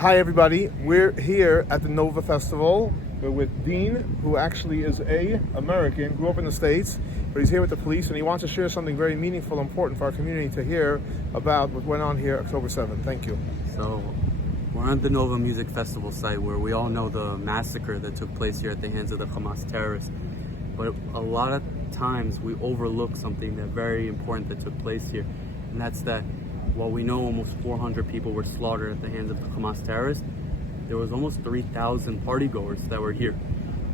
Hi everybody, we're here at the Nova Festival. We're with Dean, who actually is a American, grew up in the States, but he's here with the police and he wants to share something very meaningful and important for our community to hear about what went on here October 7th. Thank you. So, we're at the Nova Music Festival site where we all know the massacre that took place here at the hands of the Hamas terrorists. But a lot of times we overlook something that's very important that took place here. And that's that while we know almost 400 people were slaughtered at the hands of the Hamas terrorists, there was almost 3,000 partygoers that were here.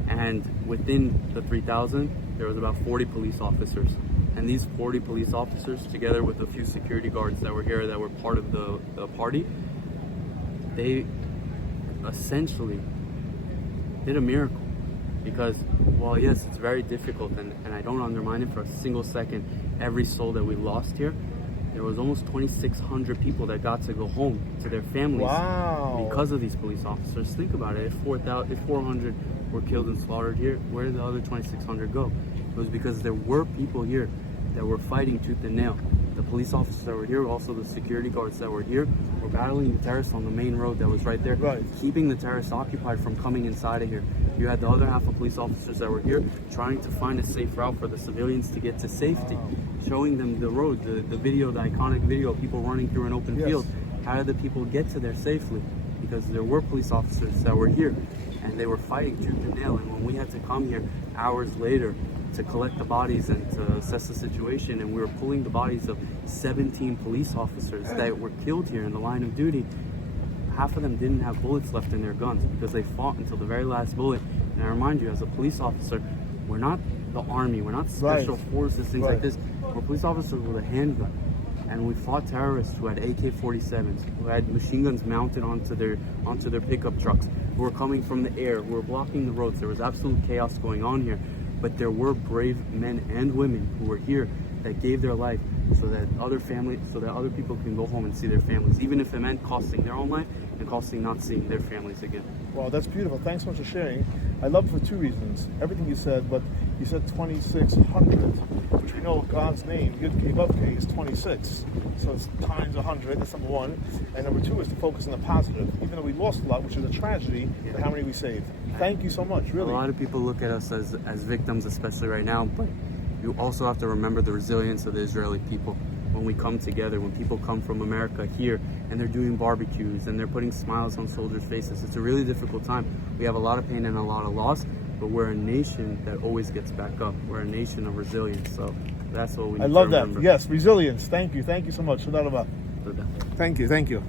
And within the 3,000, there was about 40 police officers. And these 40 police officers, together with a few security guards that were here that were part of the party, they essentially did a miracle. Because while yes, it's very difficult, and I don't undermine it for a single second, every soul that we lost here, there was almost 2,600 people that got to go home to their families. Wow. Because of these police officers. Think about it, if 400 were killed and slaughtered here, where did the other 2,600 go? It was because there were people here that were fighting tooth and nail. The police officers that were here, also the security guards that were here, were battling the terrorists on the main road that was right there, keeping the terrorists occupied from coming inside of here. You had the other half of police officers that were here trying to find a safe route for the civilians to get to safety, showing them the road, the video, the iconic video of people running through an open field. How did the people get to there safely? Because there were police officers that were here and they were fighting tooth and nail. And when we had to come here hours later to collect the bodies and to assess the situation, and we were pulling the bodies of 17 police officers that were killed here in the line of duty, half of them didn't have bullets left in their guns because they fought until the very last bullet. And I remind you, as a police officer, we're not the army, we're not special forces, things like this. We're police officers with a handgun. And we fought terrorists who had AK-47s, who had machine guns mounted onto their pickup trucks, who were coming from the air, who were blocking the roads. There was absolute chaos going on here. But there were brave men and women who were here that gave their life so that other people can go home and see their families, even if it meant costing their own life and costing not seeing their families again. Wow, that's beautiful. Thanks so much for sharing. I love it for two reasons. Everything you said, but you said 2,600, which we know God's name, Yud Kei Vav Kei, is 26. So it's times 100, that's number one. And number two is to focus on the positive. Even though we lost a lot, which is a tragedy, but how many we saved. Thank you so much, really. A lot of people look at us as victims, especially right now, but you also have to remember the resilience of the Israeli people. When we come together, when people come from America here and they're doing barbecues and they're putting smiles on soldiers' faces, it's a really difficult time. We have a lot of pain and a lot of loss, but we're a nation that always gets back up. We're a nation of resilience, so that's what we need to remember. I love that. Yes, resilience. Thank you. Thank you so much. Thank you.